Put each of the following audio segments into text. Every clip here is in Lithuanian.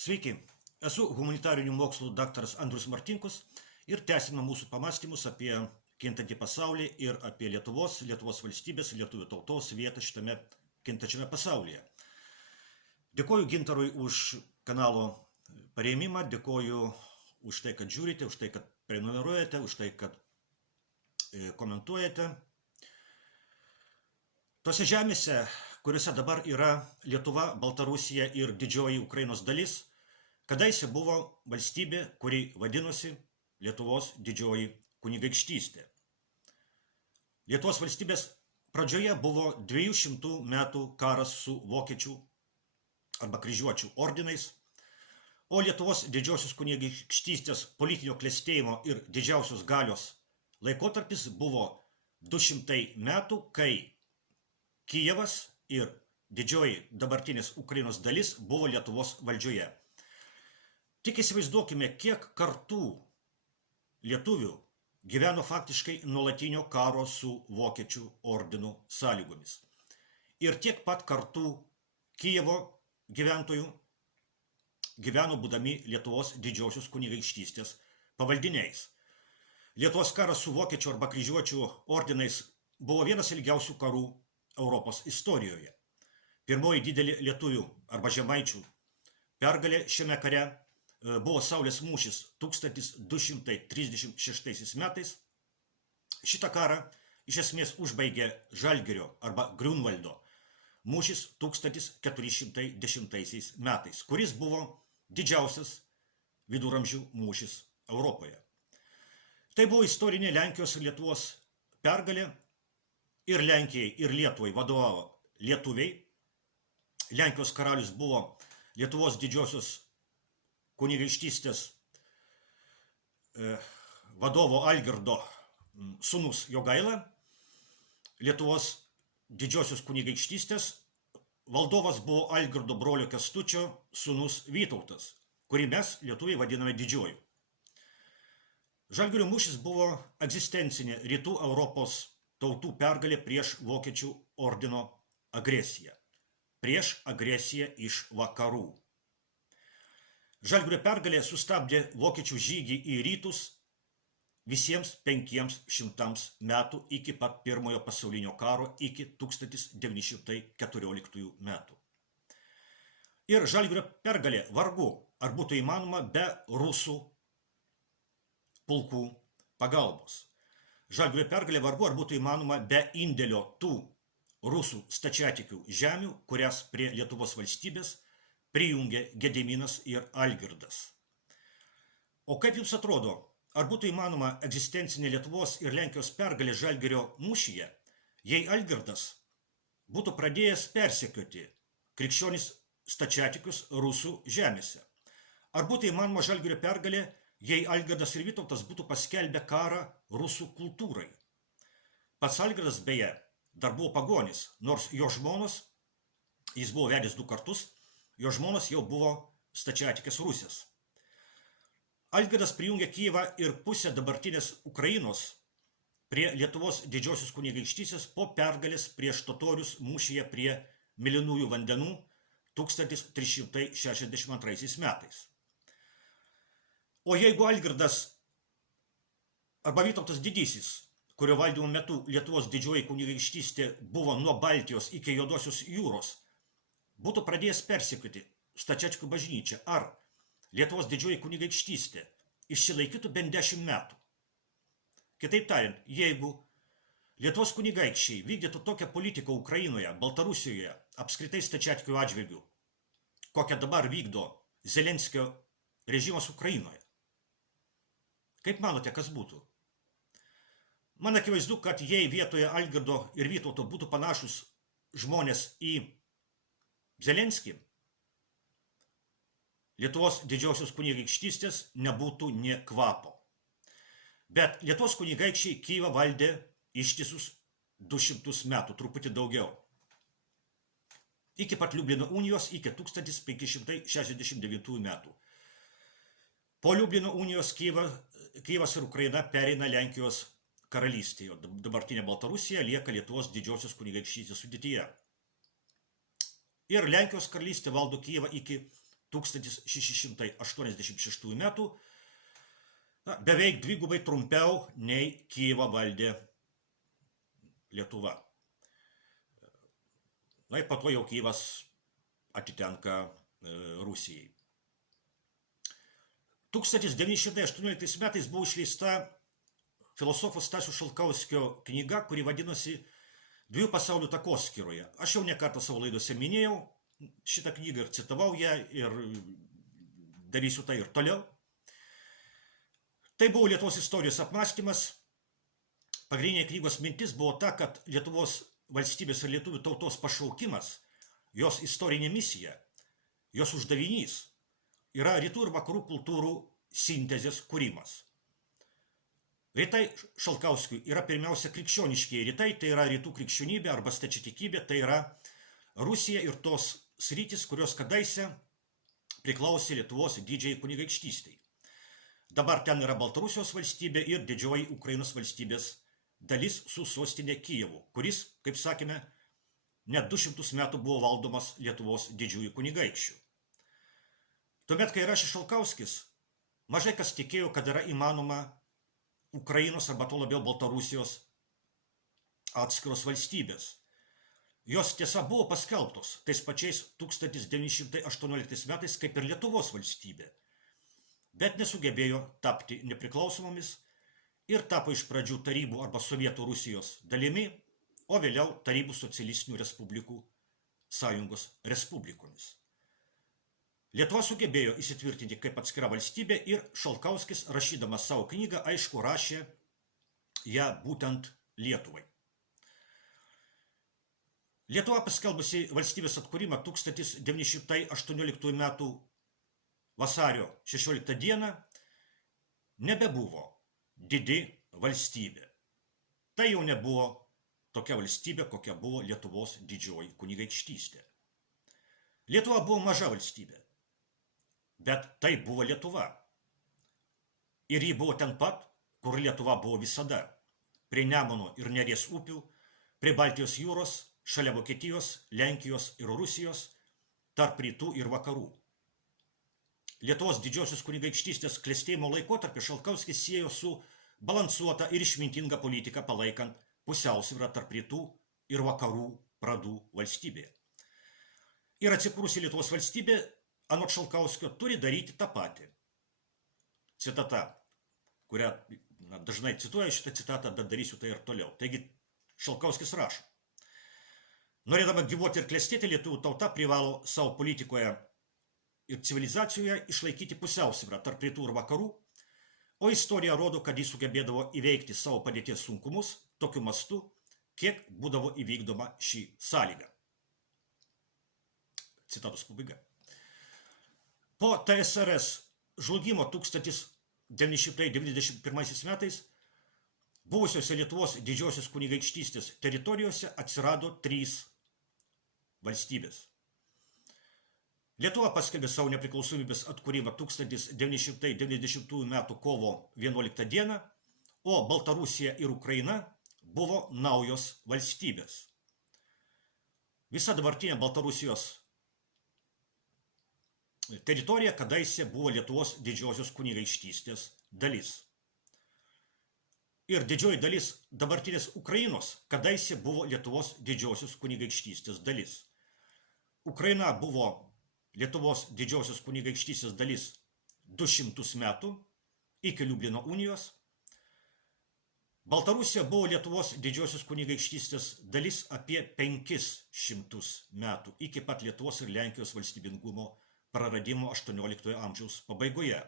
Sveiki, esu humanitarinių mokslų daktaras Andrius Martinkus ir tęsime mūsų pamąstymus apie kintantį pasaulį ir apie Lietuvos valstybės, lietuvių tautos vietą šitame kintačiame pasaulyje. Dėkoju Gintarui už kanalo parėmimą, dėkoju už tai, kad žiūrite, už tai, kad prenumeruojate, už tai, kad komentuojate. Tose žemėse, kuriuose dabar yra Lietuva, Baltarusija ir didžioji Ukrainos dalis, kadaise buvo valstybė, kuri vadinosi Lietuvos didžioji kunigaikštystė. Lietuvos valstybės pradžioje buvo 200 metų karas su vokiečių arba kryžiuočių ordinais, o Lietuvos didžiosios kunigaikštystės politinio klestėjimo ir didžiausios galios laikotarpis buvo 200 metų, kai Kijevas ir didžioji dabartinės Ukrainos dalis buvo Lietuvos valdžioje. Tik įsivaizduokime, kiek kartų lietuvių gyveno faktiškai nuolatinio karo su vokiečių ordinų sąlygomis. Ir tiek pat kartų Kijevo gyventojų gyveno būdami Lietuvos didžiosios kunigaikštystės pavaldiniais. Lietuvos karas su vokiečių arba kryžiuočių ordinais buvo vienas ilgiausių karų Europos istorijoje. Pirmoji didelė lietuvių arba žemaičių pergalė šiame kare buvo Saulės mūšis 1236 metais. Šitą karą iš esmės užbaigė Žalgirio arba Griunvaldo mūšis 1410 metais, kuris buvo didžiausias viduramžių mūšis Europoje. Tai buvo istorinė Lenkijos ir Lietuvos pergalė. Ir Lenkijai, ir Lietuvai vadovavo lietuviai. Lenkijos karalius buvo Lietuvos didžiosios kunigaikštystės vadovo Algirdo sūnus Jogaila. Lietuvos didžiosios kunigaikštystės valdovas buvo Algirdo brolio Kęstučio sūnus Vytautas, kurį mes lietuviai vadiname didžiuoju. Žalgirio mūšis buvo egzistencinė rytų Europos tautų pergalė prieš vokiečių ordino agresiją. Prieš agresiją iš vakarų. Žalgirio pergalė sustabdė vokiečių žygį į rytus visiems 500 metų iki pat Pirmojo pasaulinio karo, iki 1914 metų. Ir Žalgirio pergalė vargu ar būtų įmanoma be rusų pulkų pagalbos. Žalgirio pergalė vargu ar būtų įmanoma be indėlio tų rusų stačiatikių žemių, kurias prie Lietuvos valstybės prijungė Gediminas ir Algirdas. O kaip jums atrodo, ar būtų įmanoma egzistencinė Lietuvos ir Lenkijos pergalė Žalgirio mūšyje, jei Algirdas būtų pradėjęs persekioti krikščionis stačiatikius rusų žemėse? Ar būtų įmanoma Žalgirio pergalė, jei Algirdas ir Vytautas būtų paskelbę karą rusų kultūrai? Pats Algirdas beje dar buvo pagonis, nors jo žmonos, jis buvo vedęs 2 kartus, jo žmonos jau buvo stačiatikės Rusės. Algirdas prijungė Kijevą ir pusę dabartinės Ukrainos prie Lietuvos didžiosios kunigaikštystės po pergalės prieš totorius mūšyje prie Mėlynųjų vandenų 1362 metais. O jeigu Algirdas arba Vytautas didysis, kurio valdymo metu Lietuvos didžioji kunigaikštystė buvo nuo Baltijos iki Juodosios jūros, būtų pradėjęs persekioti stačiatikių bažnyčią, ar Lietuvos didžioji kunigaikštystė išsilaikytų bent 10 metų? Kitaip tariant, jeigu Lietuvos kunigaikščiai vykdytų tokią politiką Ukrainoje, Baltarusijoje, apskritai stačiatikių atžvilgių, kokią dabar vykdo Zelenskio režimas Ukrainoje, kaip manote, kas būtų? Man akivaizdu, kad jei vietoje Algirdo ir Vytauto būtų panašus žmonės į Zelenskį, Lietuvos didžiosios kunigaikštystės nebūtų nė kvapo. Bet Lietuvos kunigaikščiai Kijevą valdė ištisus 200 metų, truputį daugiau. Iki pat Liublino unijos, iki 1569 metų. Po Liublino unijos Kijevas ir Ukraina pereina Lenkijos karalystėje, dabartinė Baltarusija lieka Lietuvos didžiosios kunigaikštystės sudėtyje. Ir Lenkijos karalystė valdo Kijevą iki 1686 metų, beveik dvigubai trumpiau nei Kijevą valdė Lietuva. Na ir po to jau Kijevas atitenka Rusijai. 1918 metais buvo išleista filosofo Stasio Šalkauskio knyga, kuri vadinosi Dviejų pasaulių takoskyroje. Aš jau ne kartą savo laidose minėjau šitą knygą ir citavau ją ir darysiu tai ir toliau. Tai buvo Lietuvos istorijos apmąstymas. Pagrindinė knygos mintis buvo ta, kad Lietuvos valstybės ir lietuvių tautos pašaukimas, jos istorinė misija, jos uždavinys yra rytų ir vakarų kultūrų sintezės kūrimas. Rytai Šalkauskiui yra pirmiausia krikščioniškieji rytai, tai yra rytų krikščionybė arba stačiatikybė, tai yra Rusija ir tos sritys, kurios kadaise priklausė Lietuvos didžiai kunigaikštystei. Dabar ten yra Baltarusijos valstybė ir didžioji Ukrainos valstybės dalis su sostinė Kijevu, kuris, kaip sakėme, net 200 metų buvo valdomas Lietuvos didžiųjų kunigaikščių. Tuomet, kai rašė Šalkauskis, mažai kas tikėjo, kad yra įmanoma Ukrainos arba to labiau Baltarusijos atskiros valstybės. Jos tiesa buvo paskelbtos tais pačiais 1918 metais kaip ir Lietuvos valstybė, bet nesugebėjo tapti nepriklausomomis ir tapo iš pradžių Tarybų arba Sovietų Rusijos dalimi, o vėliau Tarybų socialistinių respublikų sąjungos respublikomis. Lietuva sugebėjo įsitvirtinti kaip atskira valstybė ir Šalkauskis, rašydamas savo knygą, aišku, rašė ją būtent Lietuvai. Lietuva paskelbusi valstybės atkūrimą 1918 metų vasario 16 dieną nebebuvo didi valstybė. Tai jau nebuvo tokia valstybė, kokia buvo Lietuvos didžioji kunigaikštystė. Lietuva buvo maža valstybė. Bet tai buvo Lietuva. Ir ji buvo ten pat, kur Lietuva buvo visada. Prie Nemuno ir Neries upių, prie Baltijos jūros, šalia Vokietijos, Lenkijos ir Rusijos, tarp rytų ir vakarų. Lietuvos didžiosios kunigaikštystės klestėjimo laikotarpį Šalkauskis siejo su balansuota ir išmintinga politika palaikant pusiausvyrą tarp rytų ir vakarų pradų valstybėje. Ir atsikūrusi Lietuvos valstybė anot Šalkauskio turi daryti tą patį. Citata, kurią dažnai cituoju šitą citatą, bet darysiu tai ir toliau. Taigi Šalkauskis rašo: norėdama gyvuoti ir klestėti, lietuvių tauta privalo savo politikoje ir civilizacijoje išlaikyti pusiausvyrą tarp rytų ir vakarų, o istorija rodo, kad jis sugebėdavo įveikti savo padėties sunkumus tokiu mastu, kiek būdavo įvykdoma šį sąlygą. Citatos pabaiga. Po TSRS žlugimo 1991 metais buvusiose Lietuvos didžiosios kunigaikštystės teritorijose atsirado 3 valstybės. Lietuva paskelbė savo nepriklausomybės atkūrimą 1990 metų kovo 11 dieną, o Baltarusija ir Ukraina buvo naujos valstybės. Visa dabartinė Baltarusijos teritorija kadaise buvo Lietuvos didžiosios kunigaikštystės dalis. Ir didžioji dalis dabartinės Ukrainos kadaise buvo Lietuvos didžiosios kunigaikštystės dalis. Ukraina buvo Lietuvos didžiosios kunigaikštystės dalis 200 metų iki Liublino unijos. Baltarusija buvo Lietuvos didžiosios kunigaikštystės dalis apie 500 metų iki pat Lietuvos ir Lenkijos valstybingumo praradimo 18 amžiaus pabaigoje.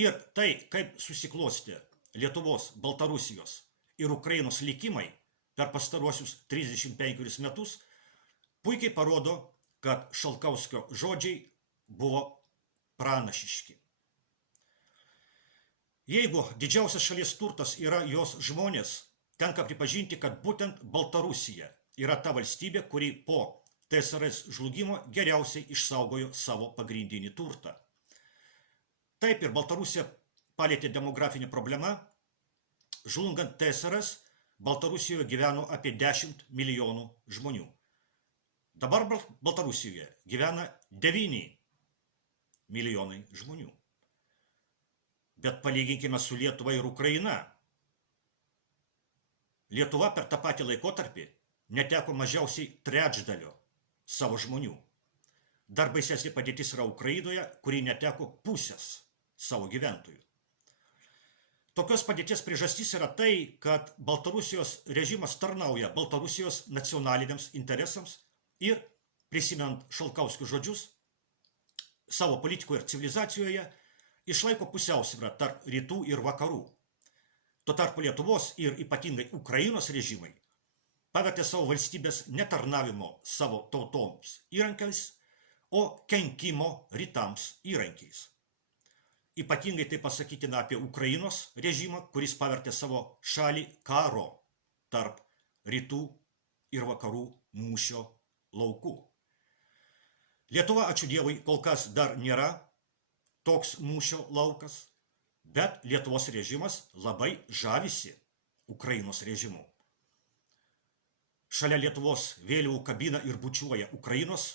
Ir tai, kaip susiklostė Lietuvos, Baltarusijos ir Ukrainos likimai per pastaruosius 35 metus, puikiai parodo, kad Šalkauskio žodžiai buvo pranašiški. Jeigu didžiausias šalies turtas yra jos žmonės, tenka pripažinti, kad būtent Baltarusija yra ta valstybė, kuri po TSRS žlugimo geriausiai išsaugojo savo pagrindinį turtą. Taip ir Baltarusija palėtė demografinę problemą. Žlungant TSRS, Baltarusijoje gyveno apie 10 milijonų žmonių. Dabar Baltarusijoje gyvena 9 milijonai žmonių. Bet palyginkime su Lietuva ir Ukraina. Lietuva per tą patį laikotarpį neteko mažiausiai trečdalio savo žmonių. Dar baisesnė padėtis yra Ukrainoje, kuri neteko pusės savo gyventojų. Tokios padėties priežastis yra tai, kad Baltarusijos režimas tarnauja Baltarusijos nacionaliniams interesams ir, prisimint Šalkauskio žodžius, savo politikoje ir civilizacijoje išlaiko pusiausvyrą tarp rytų ir vakarų. Tuo tarpu Lietuvos ir ypatingai Ukrainos režimai pavertė savo valstybės netarnavimo savo tautoms įrankiais, o kenkimo rytams įrankiais. Ypatingai tai pasakytina apie Ukrainos režimą, kuris pavertė savo šalį karo tarp rytų ir vakarų mūšio laukų. Lietuva, ačiū Dievui, kol kas dar nėra toks mūšio laukas, bet Lietuvos režimas labai žavisi Ukrainos režimu. Šalia Lietuvos vėliavų kabina ir bučiuoja Ukrainos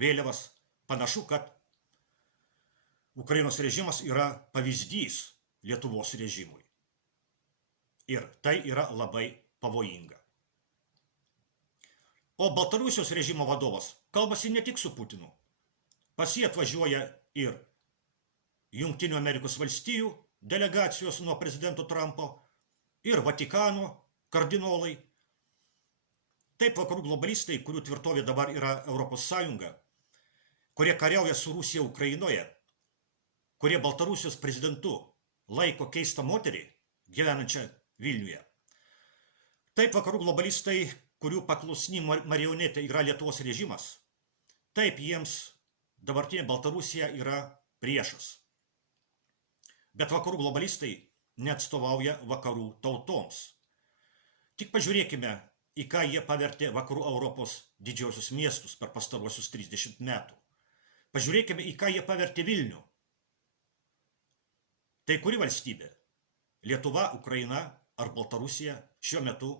vėliavas. Panašu, kad Ukrainos režimas yra pavyzdys Lietuvos režimui. Ir tai yra labai pavojinga. O Baltarusijos režimo vadovas kalbasi ne tik su Putinu. Pas jį atvažiuoja ir Jungtinių Amerikos valstijų delegacijos nuo prezidento Trumpo ir Vatikano kardinolai. Taip vakarų globalistai, kurių tvirtovė dabar yra Europos Sąjunga, kurie kariauja su Rusija Ukrainoje, kurie Baltarusijos prezidentu laiko keistą moterį gyvenančią Vilniuje. Taip vakarų globalistai, kurių paklusni marionetė yra Lietuvos režimas, taip jiems dabartinė Baltarusija yra priešas. Bet vakarų globalistai neatstovauja vakarų tautoms. Tik pažiūrėkime, į ką jie pavertė vakarų Europos didžiosius miestus per pastaruosius 30 metų. Pažiūrėkime, į ką jie pavertė Vilnių. Tai kuri valstybė? Lietuva, Ukraina ar Baltarusija šiuo metu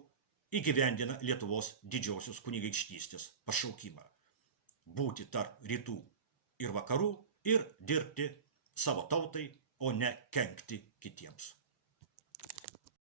įgyvendina Lietuvos didžiosios kunigaikštystės pašaukimą. Būti tarp rytų ir vakarų ir dirbti savo tautai, o ne kenkti kitiems.